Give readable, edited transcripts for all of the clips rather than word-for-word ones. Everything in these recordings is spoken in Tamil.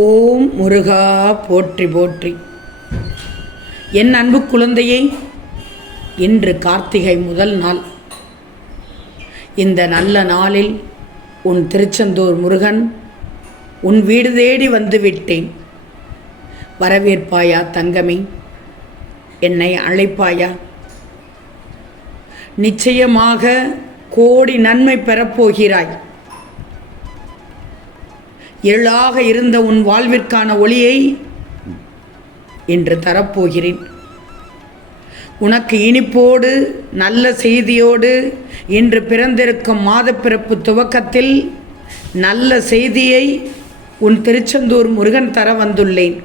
ஓம் முருகா போற்றி போற்றி. என் அன்பு குழந்தையே, இன்று கார்த்திகை முதல் நாள். இந்த நல்ல நாளில் உன் திருச்செந்தூர் முருகன் உன் வீடு தேடி வந்து விட்டேன். வரவேற்பாயா தங்கமே? என்னை அழைப்பாயா? நிச்சயமாக கோடி நன்மை பெறப்போகிறாய். இருளாக இருந்த உன் வாழ்விற்கான ஒளியை இன்று தரப்போகிறேன். உனக்கு இனிப்போடு நல்ல செய்தியோடு இன்று பிறந்திருக்கும் மாதப்பிறப்பு துவக்கத்தில் நல்ல செய்தியை உன் திருச்செந்தூர் முருகன் தர வந்துள்ளேன்.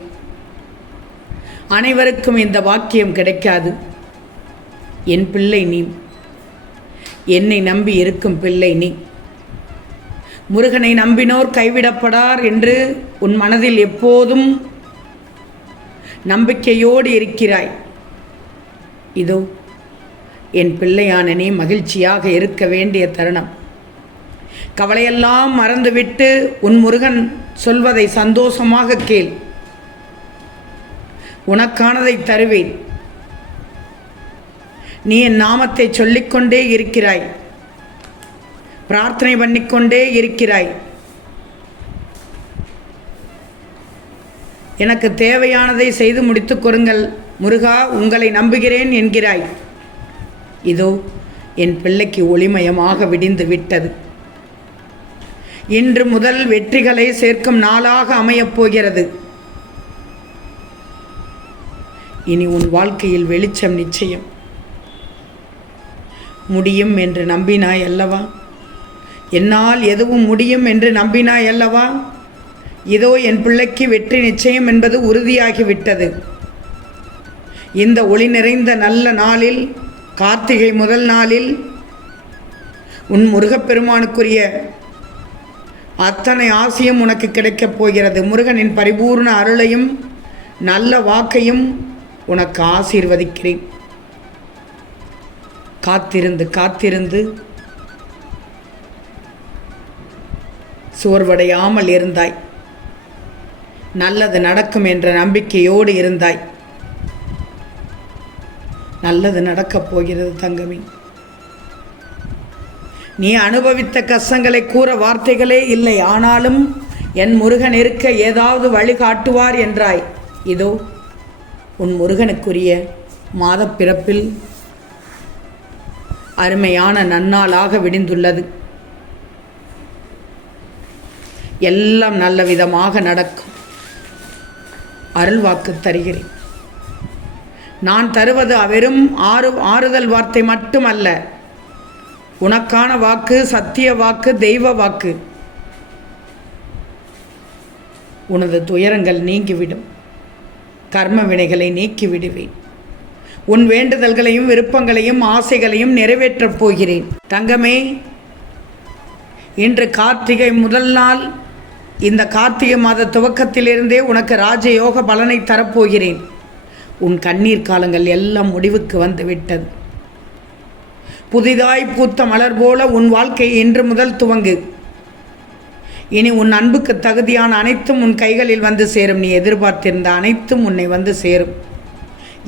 அனைவருக்கும் இந்த வாக்கியம் கிடைக்காது. என் பிள்ளை நீ, என்னை நம்பி இருக்கும் பிள்ளை நீ. முருகனை நம்பினோர் கைவிடப்படார் என்று உன் மனதில் எப்போதும் நம்பிக்கையோடு இருக்கிறாய். இதோ என் பிள்ளையான நீ மகிழ்ச்சியாக இருக்க வேண்டிய தருணம். கவலையெல்லாம் மறந்துவிட்டு உன் முருகன் சொல்வதை சந்தோஷமாக கேள். உனக்கானதை தருவேன். நீ என் நாமத்தை சொல்லிக்கொண்டே இருக்கிறாய், பிரார்த்தனை பண்ணிக்கொண்டே இருக்கிறாய். எனக்கு தேவையானதை செய்து முடித்து கொடுங்கள் முருகா, உங்களை நம்புகிறேன் என்கிறாய். இதோ என் பிள்ளைக்கு ஒளிமயமாக விடிந்து விட்டது. இன்று முதல் வெற்றிகளை சேர்க்கும் நாளாக அமையப் போகிறது. இனி உன் வாழ்க்கையில் வெளிச்சம் நிச்சயம். முடியும் என்று நம்பினாய் அல்லவா? என்னால் எதுவும் முடியும் என்று நம்பினாய் அல்லவா? இதோ என் பிள்ளைக்கு வெற்றி நிச்சயம் என்பது உறுதியாகிவிட்டது. இந்த ஒளி நிறைந்த நல்ல நாளில், கார்த்திகை முதல் நாளில் உன் முருகப்பெருமானுக்குரிய அத்தனை ஆசையும் உனக்கு கிடைக்கப் போகிறது. முருகனின் பரிபூர்ண அருளையும் நல்ல வாக்கையும் உனக்கு ஆசீர்வதிக்கிறேன். காத்திருந்து காத்திருந்து சோர்வடையாமல் இருந்தாய். நல்லது நடக்கும் என்ற நம்பிக்கையோடு இருந்தாய். நல்லது நடக்கப் போகிறது தங்கமே. நீ அனுபவித்த கஷ்டங்களை கூற வார்த்தைகளே இல்லை. ஆனாலும் என் முருகன் இருக்க ஏதாவது வழி காட்டுவார் என்றாய். இதோ உன் முருகனுக்குரிய மாதப்பிறப்பில் அருமையான நன்னாளாக விடிந்துள்ளது. எல்லாம் நல்ல விதமாக நடக்கும். அருள்வாக்கு தருகிறேன். நான் தருவது வெறும் ஆறுதல் வார்த்தை மட்டுமல்ல. உனக்கான வாக்கு சத்திய வாக்கு, தெய்வ வாக்கு. உனது துயரங்கள் நீங்கிவிடும். கர்ம வினைகளை நீக்கிவிடுவேன். உன் வேண்டுதல்களையும் விருப்பங்களையும் ஆசைகளையும் நிறைவேற்றப் போகிறேன். தங்கமே, இன்று கார்த்திகை முதல் நாள். இந்த கார்த்திகை மாத துவக்கத்திலிருந்தே உனக்கு ராஜயோக பலனை தரப்போகிறேன். உன் கண்ணீர் காலங்கள் எல்லாம் முடிவுக்கு வந்துவிட்டது. புதிதாய் பூத்த மலர் போல உன் வாழ்க்கை இன்று முதல் துவங்கு. இனி உன் அன்புக்கு தகுதியான அனைத்தும் உன் கைகளில் வந்து சேரும். நீ எதிர்பார்த்திருந்த அனைத்தும் உன்னை வந்து சேரும்.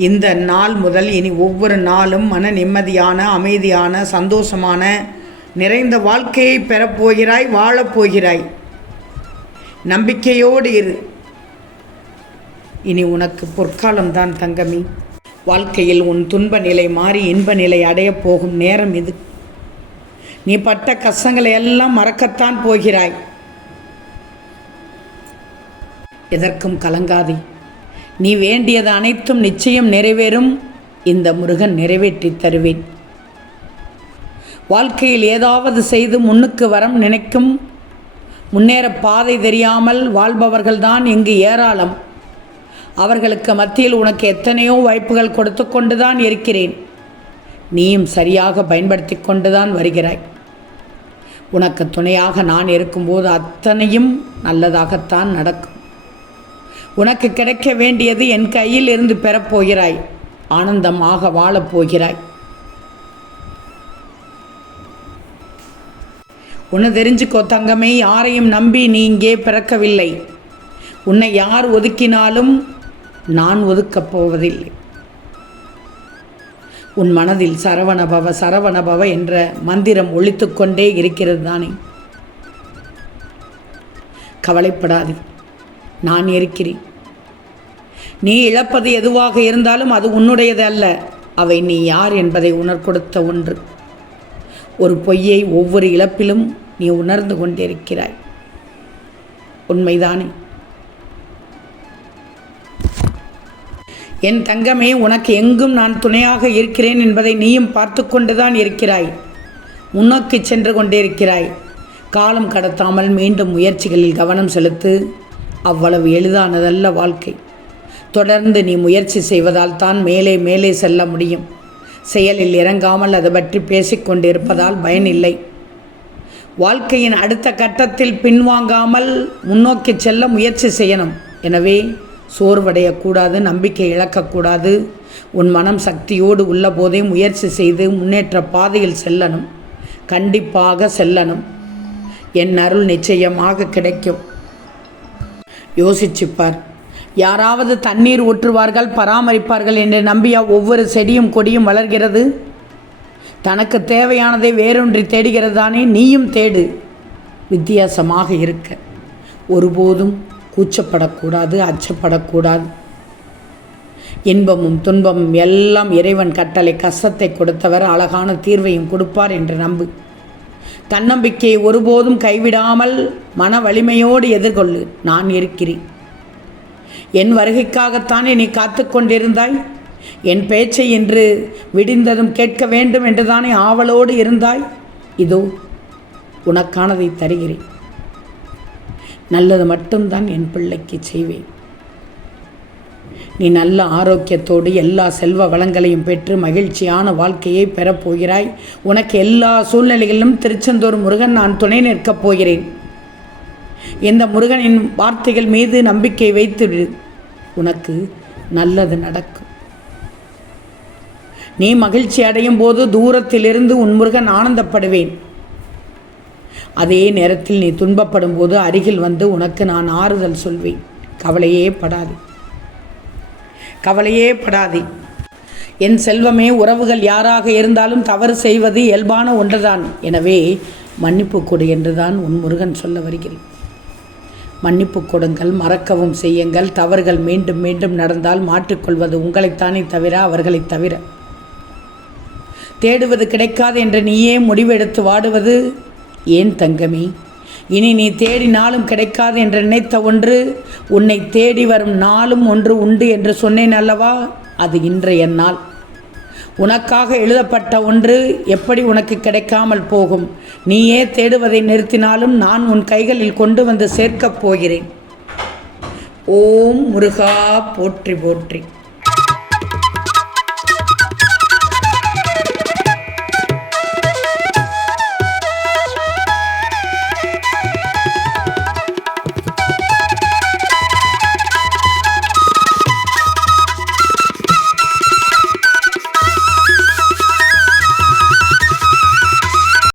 இந்த நாள் முதல் இனி ஒவ்வொரு நாளும் மன நிம்மதியான, அமைதியான, சந்தோஷமான, நிறைந்த வாழ்க்கையை பெறப்போகிறாய், வாழப்போகிறாய். நம்பிக்கையோடு இரு. இனி உனக்கு பொற்காலம்தான் தங்கமி. வாழ்க்கையில் உன் துன்ப நிலை மாறி இன்ப நிலை அடையப் போகும் நேரம் இது. நீ பட்ட கஷ்டங்களை எல்லாம் மறக்கத்தான் போகிறாய். எதற்கும் கலங்காதே. நீ வேண்டியது அனைத்தும் நிச்சயம் நிறைவேறும். இந்த முருகன் நிறைவேற்றி தருவேன். வாழ்க்கையில் ஏதாவது செய்து முன்னுக்கு வரம் நினைக்கும், முன்னேற பாதை தெரியாமல் வாழ்பவர்கள்தான் இங்கு ஏராளம். அவர்களுக்கு மத்தியில் உனக்கு எத்தனையோ வாய்ப்புகள் கொடுத்து கொண்டுதான் இருக்கிறேன். நீயும் சரியாக பயன்படுத்தி கொண்டுதான் வருகிறாய். உனக்கு துணையாக நான் இருக்கும்போது அத்தனையும் நல்லதாகத்தான் நடக்கும். உனக்கு கிடைக்க வேண்டியது என் கையில் இருந்து பெறப்போகிறாய். ஆனந்தமாக வாழப்போகிறாய். ஒன்று தெரிஞ்சுக்கோ தங்கமே, யாரையும் நம்பி நீ இங்கே பிறக்கவில்லை. உன்னை யார் ஒதுக்கினாலும் நான் ஒதுக்கப் போவதில்லை. உன் மனதில் சரவணபவ சரவணபவ என்ற மந்திரம் ஒலித்து கொண்டே இருக்கிறது தானே? கவலைப்படாதே, நான் இருக்கிறேன். நீ இழப்பது எதுவாக இருந்தாலும் அது உன்னுடையது அல்ல. அவை நீ யார் என்பதை உணர்கொடுத்த ஒன்று. ஒரு பொய்யை ஒவ்வொரு இழப்பிலும் நீ உணர்ந்து கொண்டிருக்கிறாய். உண்மைதானே? என் தங்கமே, உனக்கு எங்கும் நான் துணையாக இருக்கிறேன் என்பதை நீயும் பார்த்து கொண்டுதான் இருக்கிறாய். முன்னோக்கி சென்று கொண்டிருக்கிறாய். காலம் கடத்தாமல் மீண்டும் முயற்சிகளில் கவனம் செலுத்து. அவ்வளவு எளிதானதல்ல வாழ்க்கை. தொடர்ந்து நீ முயற்சி செய்வதால் தான் மேலே மேலே செல்ல முடியும். செயலில் இறங்காமல் அதை பற்றி பேசிக்கொண்டிருப்பதால் பயனில்லை. வாழ்க்கையின் அடுத்த கட்டத்தில் பின்வாங்காமல் முன்னோக்கி செல்ல முயற்சி செய்யணும். எனவே சோர்வடையக்கூடாது, நம்பிக்கை இழக்கக்கூடாது. உன் மனம் சக்தியோடு உள்ள போதே முயற்சி செய்து முன்னேற்ற பாதையில் செல்லணும். கண்டிப்பாக செல்லணும். என் அருள் நிச்சயமாக கிடைக்கும். யோசிச்சுப்பார். யாராவது தண்ணீர் ஊற்றுவார்கள், பராமரிப்பார்கள் என்று நம்பியா ஒவ்வொரு செடியும் கொடியும் வளர்கிறது? தனக்கு தேவையானதை வேறொன்றி தேடுகிறது தானே? நீயும் தேடு. வித்தியாசமாக இருக்க ஒருபோதும் கூச்சப்படக்கூடாது, அச்சப்படக்கூடாது. இன்பமும் துன்பமும் எல்லாம் இறைவன் கட்டளை. கஷ்டத்தை கொடுத்தவர் அழகான தீர்வையும் கொடுப்பார் என்று நம்பு. தன்னம்பிக்கையை ஒருபோதும் கைவிடாமல் மன வலிமையோடு எதிர்கொள்ளு. நான் இருக்கிறேன். என் வருகைக்காகத்தானே நீ காத்து கொண்டிருந்தாய். என் பேச்சை இன்று விடிந்ததும் கேட்க வேண்டும் என்றுதானே ஆவலோடு இருந்தாய். இதோ உனக்கானதை தருகிறேன். நல்லது மட்டும்தான் என் பிள்ளைக்கு செய்வேன். நீ நல்ல ஆரோக்கியத்தோடு எல்லா செல்வ வளங்களையும் பெற்று மகிழ்ச்சியான வாழ்க்கையை பெறப்போகிறாய். உனக்கு எல்லா சூழ்நிலைகளிலும் திருச்செந்தூர் முருகன் நான் துணை நிற்கப் போகிறேன். இந்த முருகனின் வார்த்தைகள் மீது நம்பிக்கை வைத்துவிடு. உனக்கு நல்லது நடக்கும். நீ மகிழ்ச்சி அடையும் போது தூரத்திலிருந்து உன் முருகன் ஆனந்தப்படுவேன். அதே நேரத்தில் நீ துன்பப்படும் போது அருகில் வந்து உனக்கு நான் ஆறுதல் சொல்வேன். கவலையே படாதே, கவலையே படாதே. என் செல்வமே, உறவுகள் யாராக இருந்தாலும் தவறு செய்வது இயல்பான ஒன்றுதான். எனவே மன்னிப்பு கொடு என்றுதான் உன் முருகன் சொல்ல வருகிறேன். மன்னிப்பு கொடுங்கள், மறக்கவும் செய்யுங்கள். தவறுகள் மீண்டும் மீண்டும் நடந்தால் மாற்றிக்கொள்வது உங்களைத்தானே தவிர அவர்களைத் தவிர. தேடுவது கிடைக்காது என்று நீயே முடிவெடுத்து வாடுவது ஏன் தங்கமே? இனி நீ தேடினாலும் கிடைக்காது என்று நினைத்த ஒன்று உன்னை தேடி வரும் நாளும் ஒன்று உண்டு என்று சொன்னேன் அல்லவா? அது இன்றைய நாள். உனக்காக எழுதப்பட்ட ஒன்று எப்படி உனக்கு கிடைக்காமல் போகும்? நீயே தேடுவதை நிறுத்தினாலும் நான் உன் கைகளில் கொண்டு வந்து சேர்க்கப் போகிறேன். ஓம் முருகா போற்றி போற்றி.